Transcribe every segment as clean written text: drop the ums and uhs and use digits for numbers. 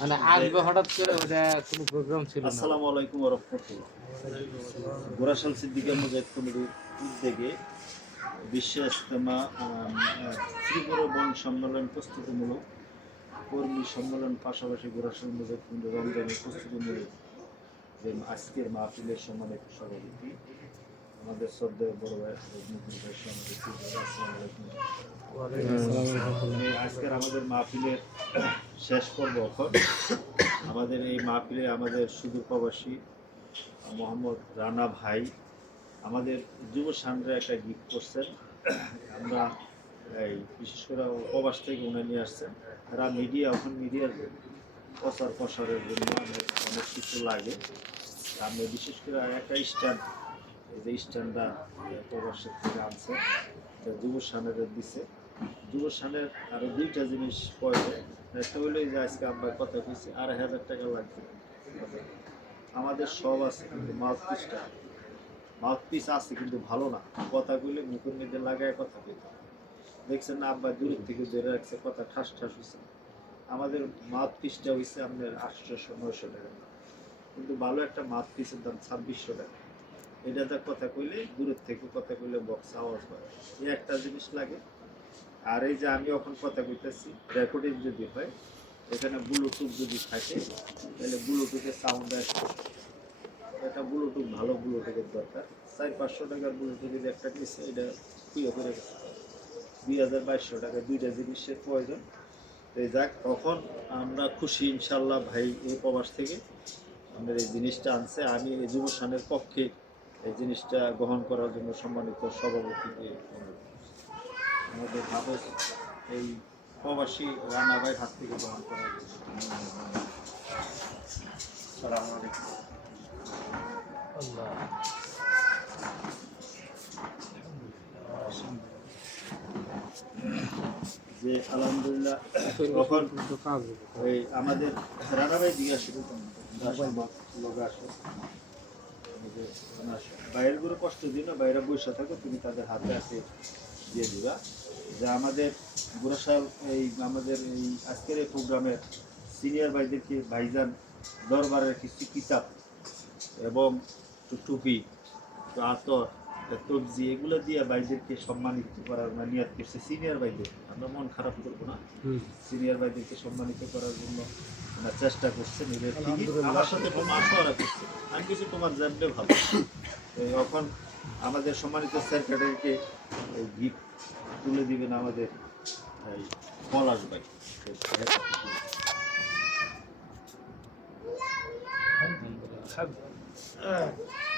মানে আসবে হঠাৎ করে, ওটা কোনো প্রোগ্রাম ছিল না। আসসালামু আলাইকুম ওয়া রাহমাতুল্লাহ। গোরাশাল সিদ্দিকা মুজাহিদ কমিটির উদ্যোগে বিশ্ব ইজতেমা ত্রিপুরা বন সম্মেলন প্রস্তুতিমূলক কর্মী সম্মেলন, পাশাপাশি গোরাশাল মুজাহিদ কমিটি রমজানের প্রস্তুতিমূলক যে আজকের মাহফিলের সম্মানিত সভাপতি আমাদের শ্রদ্ধেয় বড় ভাই আসসালামু আলাইকুম। আজকের আমাদের মাহফিলের শেষ পর্ব। এখন আমাদের এই মাহফিলে আমাদের সুদূর প্রবাসী মোহাম্মদ রানা ভাই আমাদের যুব সান্ড্রা একটা গিফট করছেন। আমরা এই বিশেষ করে প্রবাস থেকে উনি নিয়ে আসছেন। তারা মিডিয়ার প্রচার প্রসারের জন্য অনেক কিছু লাগে। আমরা বিশেষ করে একটা স্ট্যান্ড, এই যে স্ট্যান্ডটা প্রবাসের থেকে আনছে, যুব সান্ড্রা দিচ্ছে। যুব সান্ড্রার আরও দুইটা জিনিস প্রয়োজন। একটা হইলো যে আজকে আমরা কথা কইছি 2,500 টাকা লাগবে। আমাদের সব আছে, কিন্তু মাউথপিস আছে কিন্তু ভালো না। কথা কইলে মুখের মধ্যে লাগায় কথা কইতে দেখছেন না, আব্বা দূর থেকে ধরে রাখছে, কথা ঠাস ঠাস হয়েছে। আমাদের মাউথপিসটা হয়েছে আপনার 800-900 টাকা, কিন্তু ভালো একটা মাউথপিসের দাম 2600 টাকা। এটাতে কথা কইলে দূরের থেকে কথা কইলে বক্স আওয়াজ হয়, এই একটা জিনিস লাগে। আর এই যে আমি এখন কথা কইতেছি, রেকর্ডিং যদি হয়, এখানে ব্লুটুথ যদি থাকে তাহলে ব্লুটুথের সাউন্ড আসবে। একটা ব্লুটুথ, ভালো ব্লুটুথের দরকার। 400-500 টাকার ব্লুটুথ যদি একটা নিচ্ছে, এটা কুইয়ে করে গেছে 2,200 টাকা। দুইটা জিনিসের প্রয়োজন। এই যাক, তখন আমরা খুশি ইনশাল্লাহ ভাই এই প্রবাস থেকে আমাদের এই জিনিসটা আনছে। আমি এই যুব সানের পক্ষে এই জিনিসটা গ্রহণ করার জন্য সম্মানিত সভাপতিকে আমাদের হাফেজ এই প্রবাসী রানা ভাইয়ের হাত থেকে গ্রহণ করার জন্য। আসসালামু আলাইকুম। যে আলহামদুলিল্লাহ তখন ওই আমাদের রানা ভাই জিজ্ঞাসা লোক আসে, বাইরের গুলো কষ্ট দিন না, বাইরে বসে থাকো, তুমি তাদের হাতে আছে দিয়ে দিবা। যে আমাদের গোরাশাল এই আমাদের এই আজকের এই প্রোগ্রামের সিনিয়র ভাইদেরকে ভাইজান দরবারের কিছু কিতাব এবং টুপি, আতর, তবজি, এগুলো দিয়ে ভাইদেরকে সম্মানিত করার নিয়াত করছে। সিনিয়র ভাইদের আমরা মন খারাপ করবো না, সিনিয়র ভাইদেরকে সম্মানিত করার জন্য আমরা চেষ্টা করছেন। আমার সাথে মাসওয়ারা করছে, আমি কিছু তোমার জানলে ভালো। এখন আমাদের সম্মানিত সেক্রেটারিকে গিফট তুলে দিবেন আমাদের এই পলাশ ভাই।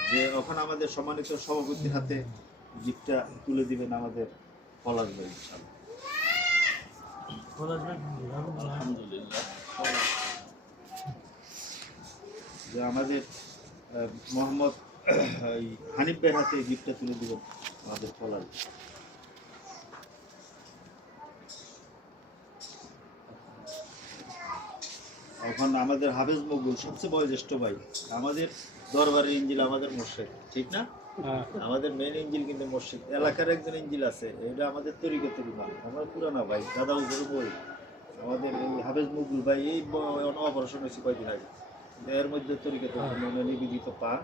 যে এখন আমাদের সম্মানিত সভাপতির হাতে গিফটটা তুলে দিবেন আমাদের পলাশ ভাই। আলহামদুলিল্লাহ, যে আমাদের মোহাম্মদ হানিফ ভাইয়ের হাতে গিফটটা তুলে দিবেন আমাদের পলাশ। এখন আমাদের হাফেজ মকবুল সবচেয়ে বয়োজ্যেষ্ঠ ভাই, আমাদের দরবারের ইঞ্জিল আমাদের মসজিদ, ঠিক না? আমাদের মেন ইঞ্জিল কিন্তু মসজিদ। এলাকার একজন ইঞ্জিল আছে, এটা আমাদের তরিকতের ইমাম, আমরা পুরানা ভাই, দাদা হুজুর বই। আমাদের এই হাফেজ মকবুল ভাই এই অপারেশন হয়েছে কয়েকদিন আগে, এর মধ্যে তরিকতের জন্য নিবেদিত পান।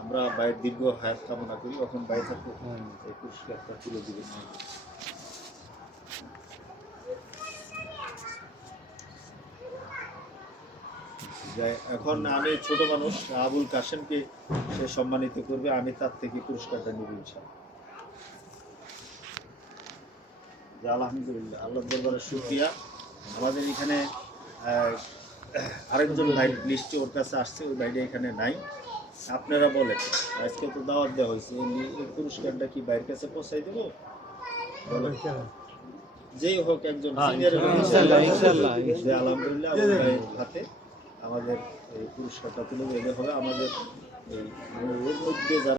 আমরা ভাইয়ের দীর্ঘ হায়াত কামনা করি। এখন ভাই থাকতে এই পুরস্কারটা তুলে দিবেন। এখন আমি ছোট মানুষ, আবুল কাশেমকে সে সম্মানিত করবে, আমি তার থেকে পুরস্কারটা নিব ইনশাআল্লাহ। আলহামদুলিল্লাহ, আল্লাহ দরবারে শুকরিয়া। আমাদের এখানে আরেকজন ভাই লিস্টে ওর কাছে আসছে, ওই ভাইটা এখানে নাই। আপনারা বলেন, আজকে তো দাওয়াত দেওয়া হয়েছে, এই পুরস্কারটা কি ভাইয়ের কাছে পৌঁছাই দেবো? যেই হোক একজন আলহামদুলিল্লাহ ভাইয়ের হাতে আমাদের এই পুরস্কারটা তুলে দেওয়া হবে। আমাদের এই মধ্যে যারা